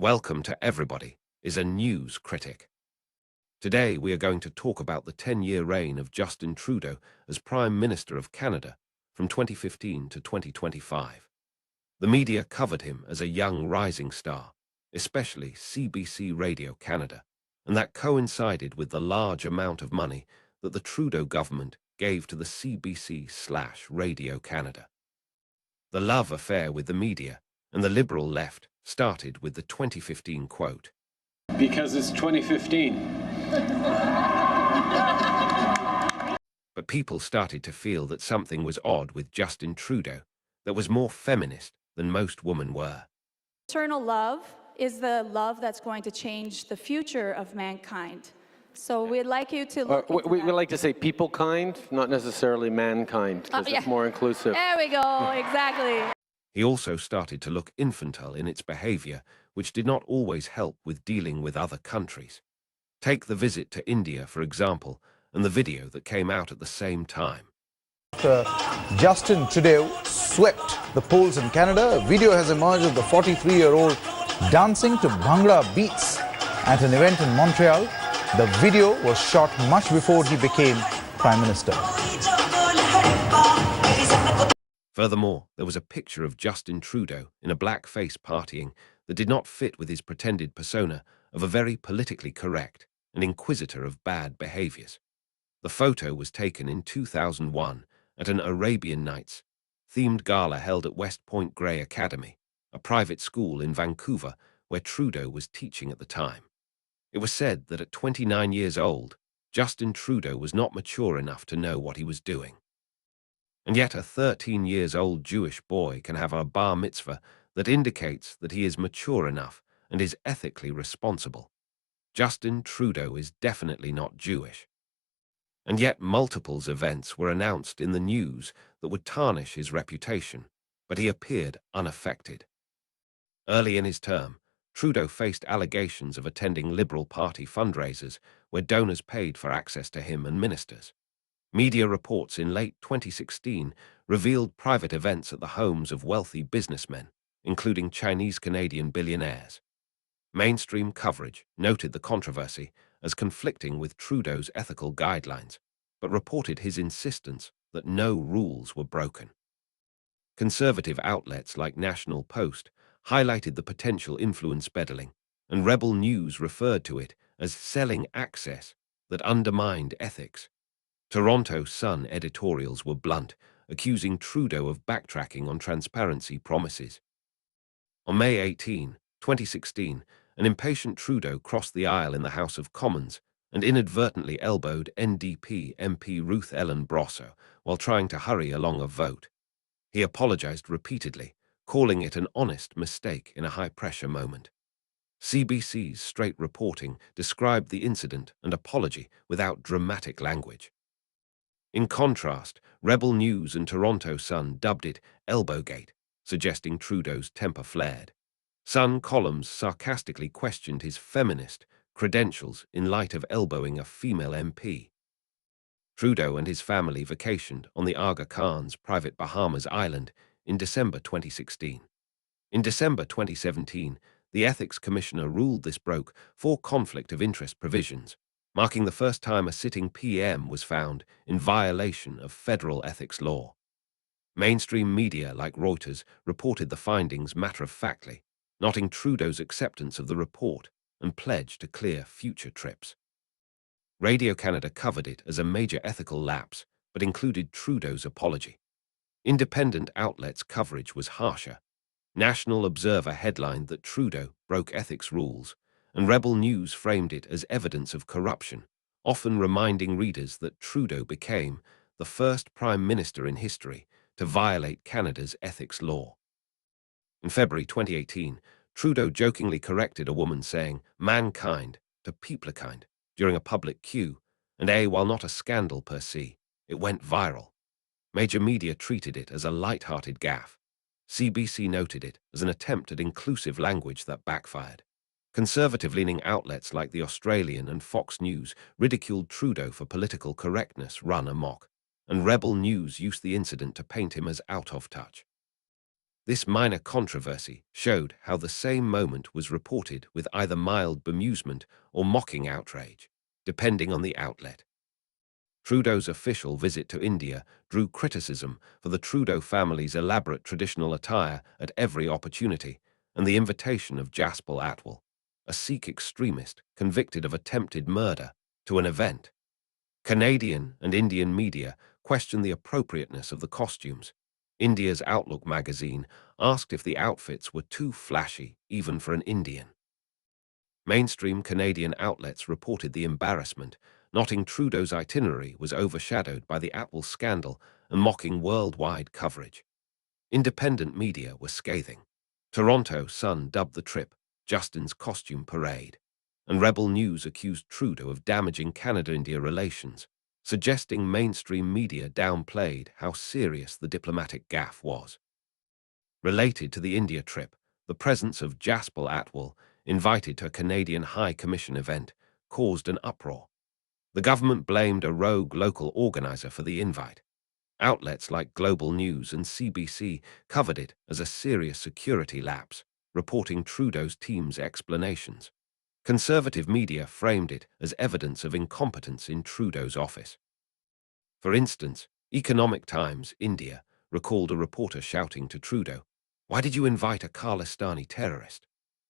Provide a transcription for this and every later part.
Welcome to Everybody is a news critic. Today we are going to talk about the 10-year reign of Justin Trudeau as Prime Minister of Canada from 2015 to 2025. The media covered him as a young rising star, especially CBC Radio Canada, and that coincided with the large amount of money that the Trudeau government gave to the CBC/Radio Canada. The love affair with the media and the Liberal left started with the 2015 quote. Because it's 2015. But people started to feel that something was odd with Justin Trudeau that was more feminist than most women were. Eternal love is the love that's going to change the future of mankind. So we'd like you to look into We that. like to say people kind, not necessarily mankind, because yeah. it's more inclusive. There we go, exactly. He also started to look infantile in its behavior, which did not always help with dealing with other countries. Take the visit to India, for example, and the video that came out at the same time. Justin Trudeau swept the polls in Canada. A video has emerged of the 43-year-old dancing to Bhangra beats at an event in Montreal. The video was shot much before he became Prime Minister. Furthermore, there was a picture of Justin Trudeau in a blackface partying that did not fit with his pretended persona of a very politically correct and inquisitor of bad behaviors. The photo was taken in 2001 at an Arabian Nights themed gala held at West Point Grey Academy, a private school in Vancouver where Trudeau was teaching at the time. It was said that at 29 years old, Justin Trudeau was not mature enough to know what he was doing. And yet a 13-year-old Jewish boy can have a bar mitzvah that indicates that he is mature enough and is ethically responsible. Justin Trudeau is definitely not Jewish. And yet multiple events were announced in the news that would tarnish his reputation, but he appeared unaffected. Early in his term, Trudeau faced allegations of attending Liberal Party fundraisers where donors paid for access to him and ministers. Media reports in late 2016 revealed private events at the homes of wealthy businessmen, including Chinese-Canadian billionaires. Mainstream coverage noted the controversy as conflicting with Trudeau's ethical guidelines, but reported his insistence that no rules were broken. Conservative outlets like National Post highlighted the potential influence peddling, and Rebel News referred to it as selling access that undermined ethics. Toronto Sun editorials were blunt, accusing Trudeau of backtracking on transparency promises. On May 18, 2016, an impatient Trudeau crossed the aisle in the House of Commons and inadvertently elbowed NDP MP Ruth Ellen Brosseau while trying to hurry along a vote. He apologized repeatedly, calling it an honest mistake in a high-pressure moment. CBC's straight reporting described the incident and apology without dramatic language. In contrast, Rebel News and Toronto Sun dubbed it Elbowgate, suggesting Trudeau's temper flared. Sun columns sarcastically questioned his feminist credentials in light of elbowing a female MP. Trudeau and his family vacationed on the Aga Khan's private Bahamas island in December 2016. In December 2017, the Ethics Commissioner ruled this broke 4 conflict of interest provisions, marking the first time a sitting PM was found in violation of federal ethics law. Mainstream media like Reuters reported the findings matter-of-factly, noting Trudeau's acceptance of the report and pledge to clear future trips. Radio Canada covered it as a major ethical lapse, but included Trudeau's apology. Independent outlets' coverage was harsher. National Observer headlined that Trudeau broke ethics rules, and Rebel News framed it as evidence of corruption, often reminding readers that Trudeau became the first Prime Minister in history to violate Canada's ethics law. In February 2018, Trudeau jokingly corrected a woman saying mankind to peoplekind during a public queue, and while not a scandal per se, it went viral. Major media treated it as a light-hearted gaffe. CBC noted it as an attempt at inclusive language that backfired. Conservative-leaning outlets like The Australian and Fox News ridiculed Trudeau for political correctness run amok, and Rebel News used the incident to paint him as out of touch. This minor controversy showed how the same moment was reported with either mild bemusement or mocking outrage, depending on the outlet. Trudeau's official visit to India drew criticism for the Trudeau family's elaborate traditional attire at every opportunity, and the invitation of Jaspal Atwal, a Sikh extremist convicted of attempted murder, to an event. Canadian and Indian media questioned the appropriateness of the costumes. India's Outlook magazine asked if the outfits were too flashy, even for an Indian. Mainstream Canadian outlets reported the embarrassment, noting Trudeau's itinerary was overshadowed by the Atwal scandal and mocking worldwide coverage. Independent media were scathing. Toronto Sun dubbed the trip Justin's Costume Parade, and Rebel News accused Trudeau of damaging Canada-India relations, suggesting mainstream media downplayed how serious the diplomatic gaffe was. Related to the India trip, the presence of Jaspal Atwal, invited to a Canadian High Commission event, caused an uproar. The government blamed a rogue local organizer for the invite. Outlets like Global News and CBC covered it as a serious security lapse, reporting Trudeau's team's explanations. Conservative media framed it as evidence of incompetence in Trudeau's office. For instance, Economic Times, India, recalled a reporter shouting to Trudeau, "Why did you invite a Khalistani terrorist?"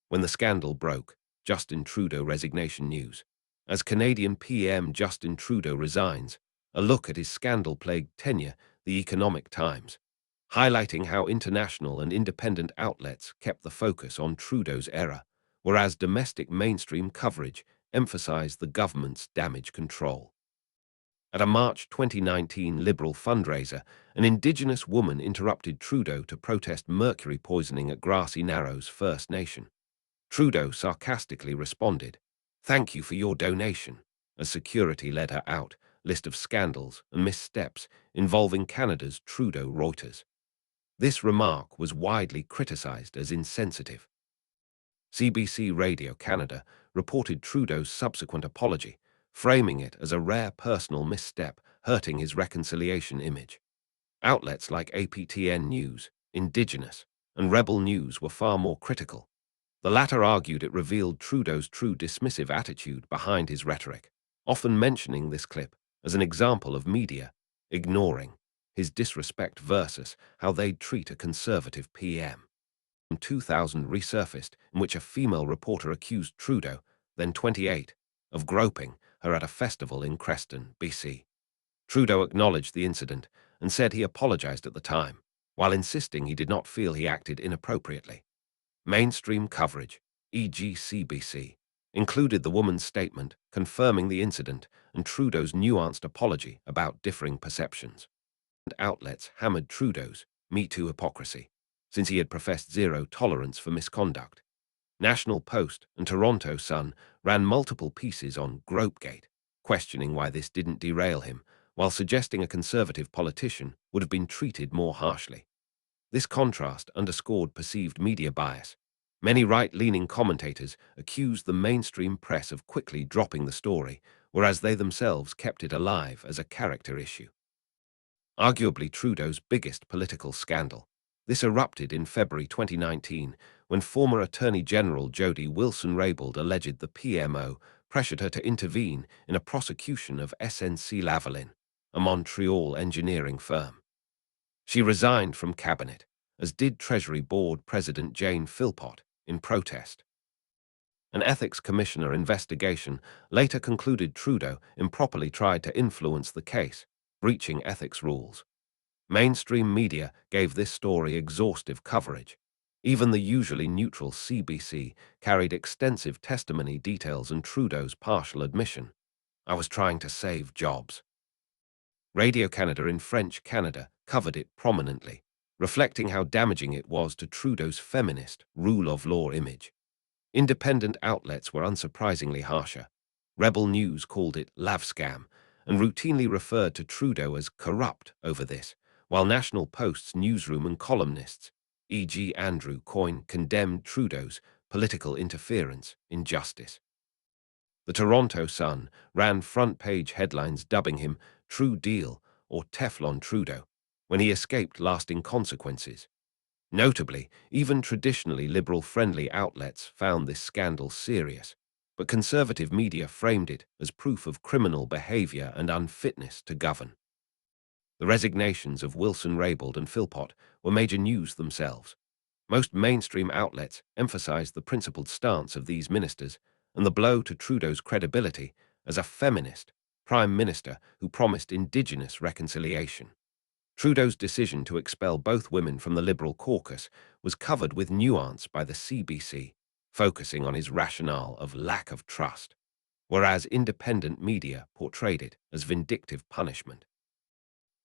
When the scandal broke, Justin Trudeau resignation news. As Canadian PM Justin Trudeau resigns, a look at his scandal-plagued tenure, the Economic Times, highlighting how international and independent outlets kept the focus on Trudeau's era, whereas domestic mainstream coverage emphasized the government's damage control. At a March 2019 Liberal fundraiser, an Indigenous woman interrupted Trudeau to protest mercury poisoning at Grassy Narrows First Nation. Trudeau sarcastically responded, "Thank you for your donation," as security led her out, list of scandals and missteps involving Canada's Trudeau Reuters. This remark was widely criticized as insensitive. CBC Radio Canada reported Trudeau's subsequent apology, framing it as a rare personal misstep hurting his reconciliation image. Outlets like APTN News, Indigenous, and Rebel News were far more critical. The latter argued it revealed Trudeau's true dismissive attitude behind his rhetoric, often mentioning this clip as an example of media ignoring his disrespect versus how they'd treat a conservative PM. 2000 resurfaced in which a female reporter accused Trudeau, then 28, of groping her at a festival in Creston, BC. Trudeau acknowledged the incident and said he apologized at the time, while insisting he did not feel he acted inappropriately. Mainstream coverage, e.g. CBC, included the woman's statement confirming the incident and Trudeau's nuanced apology about differing perceptions. And outlets hammered Trudeau's Me Too hypocrisy, since he had professed zero tolerance for misconduct. National Post and Toronto Sun ran multiple pieces on Gropegate, questioning why this didn't derail him, while suggesting a conservative politician would have been treated more harshly. This contrast underscored perceived media bias. Many right-leaning commentators accused the mainstream press of quickly dropping the story, whereas they themselves kept it alive as a character issue. Arguably Trudeau's biggest political scandal, this erupted in February 2019 when former Attorney General Jody Wilson-Raybould alleged the PMO pressured her to intervene in a prosecution of SNC-Lavalin, a Montreal engineering firm. She resigned from cabinet, as did Treasury Board President Jane Philpott, in protest. An ethics commissioner investigation later concluded Trudeau improperly tried to influence the case, breaching ethics rules. Mainstream media gave this story exhaustive coverage. Even the usually neutral CBC carried extensive testimony details and Trudeau's partial admission. "I was trying to save jobs." Radio-Canada in French Canada covered it prominently, reflecting how damaging it was to Trudeau's feminist, rule-of-law image. Independent outlets were unsurprisingly harsher. Rebel News called it "lave scam" and routinely referred to Trudeau as corrupt over this, while National Post's newsroom and columnists, e.g. Andrew Coyne, condemned Trudeau's political interference in justice. The Toronto Sun ran front-page headlines dubbing him True Deal or Teflon Trudeau when he escaped lasting consequences. Notably, even traditionally liberal-friendly outlets found this scandal serious, but conservative media framed it as proof of criminal behavior and unfitness to govern. The resignations of Wilson Raybould and Philpott were major news themselves. Most mainstream outlets emphasized the principled stance of these ministers and the blow to Trudeau's credibility as a feminist prime minister who promised Indigenous reconciliation. Trudeau's decision to expel both women from the Liberal caucus was covered with nuance by the CBC, focusing on his rationale of lack of trust, whereas independent media portrayed it as vindictive punishment.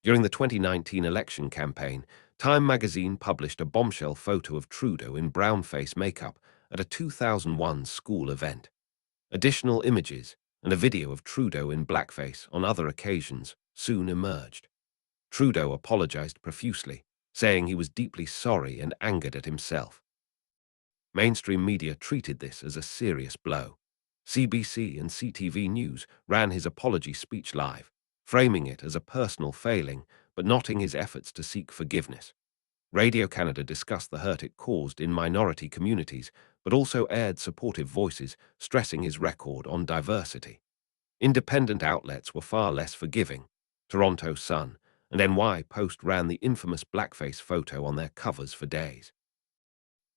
During the 2019 election campaign, Time magazine published a bombshell photo of Trudeau in brown-face makeup at a 2001 school event. Additional images and a video of Trudeau in blackface on other occasions soon emerged. Trudeau apologized profusely, saying he was deeply sorry and angered at himself. Mainstream media treated this as a serious blow. CBC and CTV News ran his apology speech live, framing it as a personal failing, but noting his efforts to seek forgiveness. Radio Canada discussed the hurt it caused in minority communities, but also aired supportive voices, stressing his record on diversity. Independent outlets were far less forgiving. Toronto Sun and NY Post ran the infamous blackface photo on their covers for days.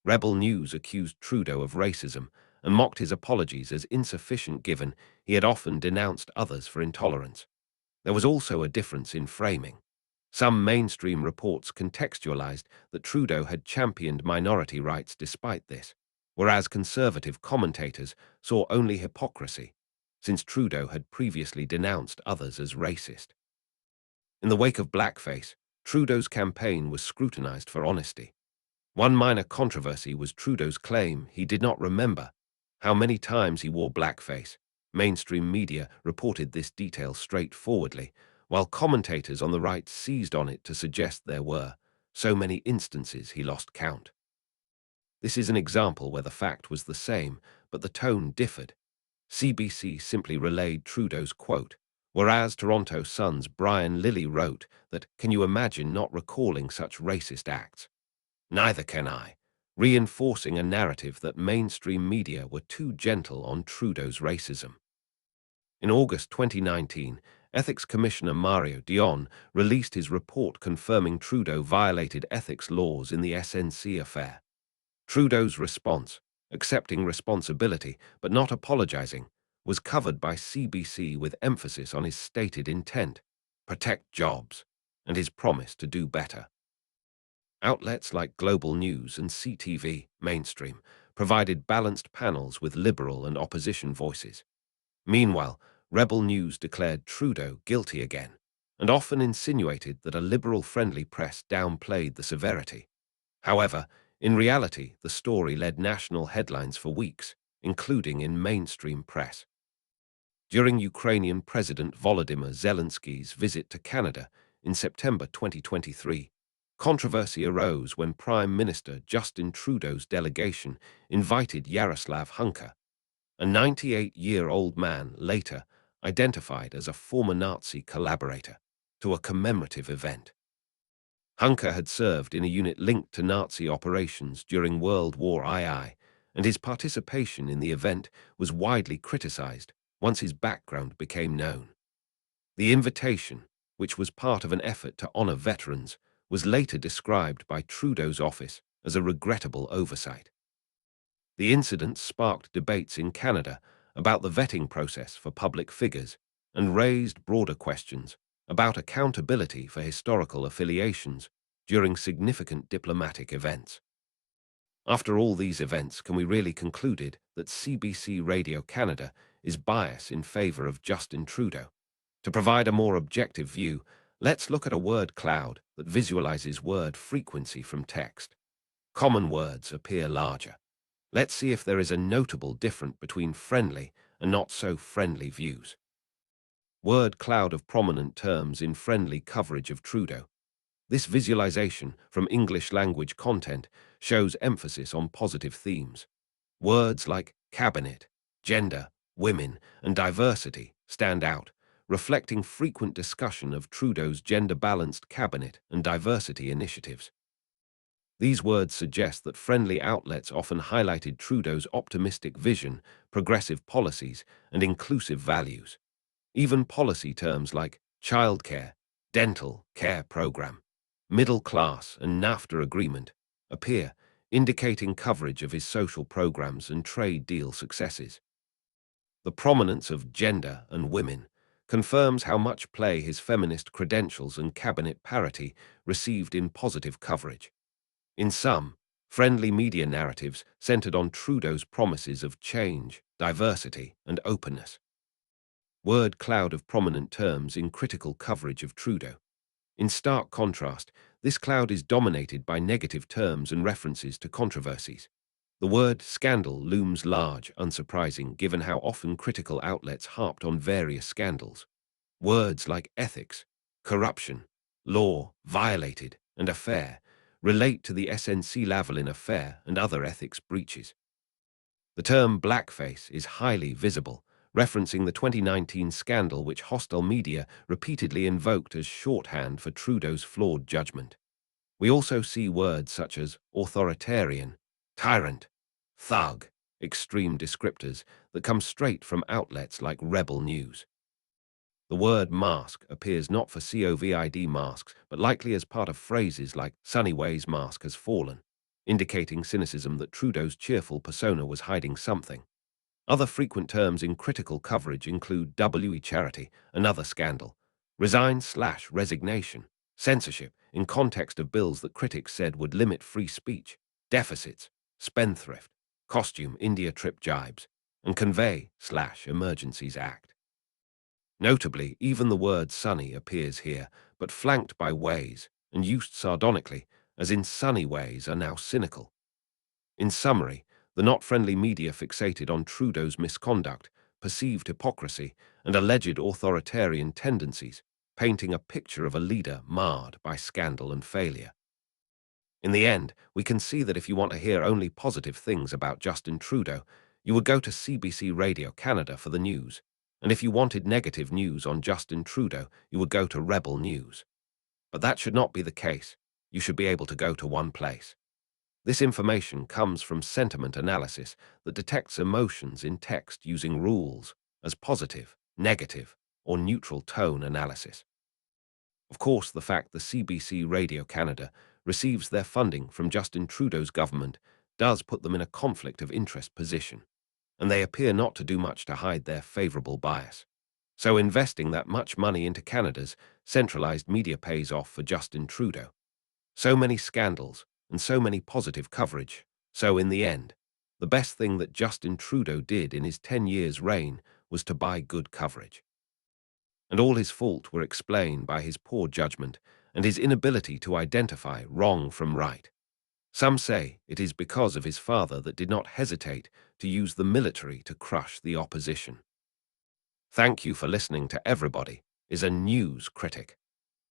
Rebel News accused Trudeau of racism and mocked his apologies as insufficient given he had often denounced others for intolerance. There was also a difference in framing. Some mainstream reports contextualized that Trudeau had championed minority rights despite this, whereas conservative commentators saw only hypocrisy, since Trudeau had previously denounced others as racist. In the wake of blackface, Trudeau's campaign was scrutinized for honesty. One minor controversy was Trudeau's claim he did not remember how many times he wore blackface. Mainstream media reported this detail straightforwardly, while commentators on the right seized on it to suggest there were so many instances he lost count. This is an example where the fact was the same, but the tone differed. CBC simply relayed Trudeau's quote, whereas Toronto Sun's Brian Lilly wrote that, "Can you imagine not recalling such racist acts? Neither can I," reinforcing a narrative that mainstream media were too gentle on Trudeau's racism. In August 2019, Ethics Commissioner Mario Dion released his report confirming Trudeau violated ethics laws in the SNC affair. Trudeau's response, accepting responsibility but not apologizing, was covered by CBC with emphasis on his stated intent, protect jobs, and his promise to do better. Outlets like Global News and CTV, mainstream, provided balanced panels with liberal and opposition voices. Meanwhile, Rebel News declared Trudeau guilty again, and often insinuated that a liberal-friendly press downplayed the severity. However, in reality, the story led national headlines for weeks, including in mainstream press. During Ukrainian President Volodymyr Zelensky's visit to Canada in September 2023, controversy arose when Prime Minister Justin Trudeau's delegation invited Yaroslav Hunka, a 98-year-old man later identified as a former Nazi collaborator, to a commemorative event. Hunka had served in a unit linked to Nazi operations during World War II, and his participation in the event was widely criticized once his background became known. The invitation, which was part of an effort to honor veterans, was later described by Trudeau's office as a regrettable oversight. The incident sparked debates in Canada about the vetting process for public figures and raised broader questions about accountability for historical affiliations during significant diplomatic events. After all these events, can we really conclude that CBC Radio Canada is biased in favor of Justin Trudeau? To provide a more objective view, let's look at a word cloud that visualizes word frequency from text. Common words appear larger. Let's see if there is a notable difference between friendly and not so friendly views. Word cloud of prominent terms in friendly coverage of Trudeau. This visualization from English language content shows emphasis on positive themes. Words like cabinet, gender, women, and diversity stand out, reflecting frequent discussion of Trudeau's gender-balanced cabinet and diversity initiatives. These words suggest that friendly outlets often highlighted Trudeau's optimistic vision, progressive policies, and inclusive values. Even policy terms like childcare, dental care program, middle class, and NAFTA agreement appear, indicating coverage of his social programs and trade deal successes. The prominence of gender and women confirms how much play his feminist credentials and cabinet parity received in positive coverage. In some, friendly media narratives centered on Trudeau's promises of change, diversity, and openness. Word cloud of prominent terms in critical coverage of Trudeau. In stark contrast, this cloud is dominated by negative terms and references to controversies. The word scandal looms large, unsurprising, given how often critical outlets harped on various scandals. Words like ethics, corruption, law violated, and affair relate to the SNC-Lavalin affair and other ethics breaches. The term blackface is highly visible, referencing the 2019 scandal which hostile media repeatedly invoked as shorthand for Trudeau's flawed judgment. We also see words such as authoritarian, tyrant, thug, extreme descriptors that come straight from outlets like Rebel News. The word mask appears not for COVID masks, but likely as part of phrases like Sunny Way's mask has fallen, indicating cynicism that Trudeau's cheerful persona was hiding something. Other frequent terms in critical coverage include WE charity, another scandal, resign/resignation, censorship in context of bills that critics said would limit free speech, deficits, spendthrift, costume India trip jibes, and Convey/Emergencies Act. Notably, even the word sunny appears here, but flanked by ways, and used sardonically, as in sunny ways are now cynical. In summary, the not-friendly media fixated on Trudeau's misconduct, perceived hypocrisy, and alleged authoritarian tendencies, painting a picture of a leader marred by scandal and failure. In the end, we can see that if you want to hear only positive things about Justin Trudeau, you would go to CBC Radio Canada for the news, and if you wanted negative news on Justin Trudeau, you would go to Rebel News. But that should not be the case. You should be able to go to one place. This information comes from sentiment analysis that detects emotions in text using rules as positive, negative, or neutral tone analysis. Of course, the fact the CBC Radio Canada receives their funding from Justin Trudeau's government does put them in a conflict of interest position, and they appear not to do much to hide their favourable bias. So investing that much money into Canada's centralised media pays off for Justin Trudeau. So many scandals and so many positive coverage. So in the end, the best thing that Justin Trudeau did in his 10 years' reign was to buy good coverage. And all his fault were explained by his poor judgment and his inability to identify wrong from right. Some say it is because of his father that did not hesitate to use the military to crush the opposition. Thank you for listening to Everybody is a News Critic.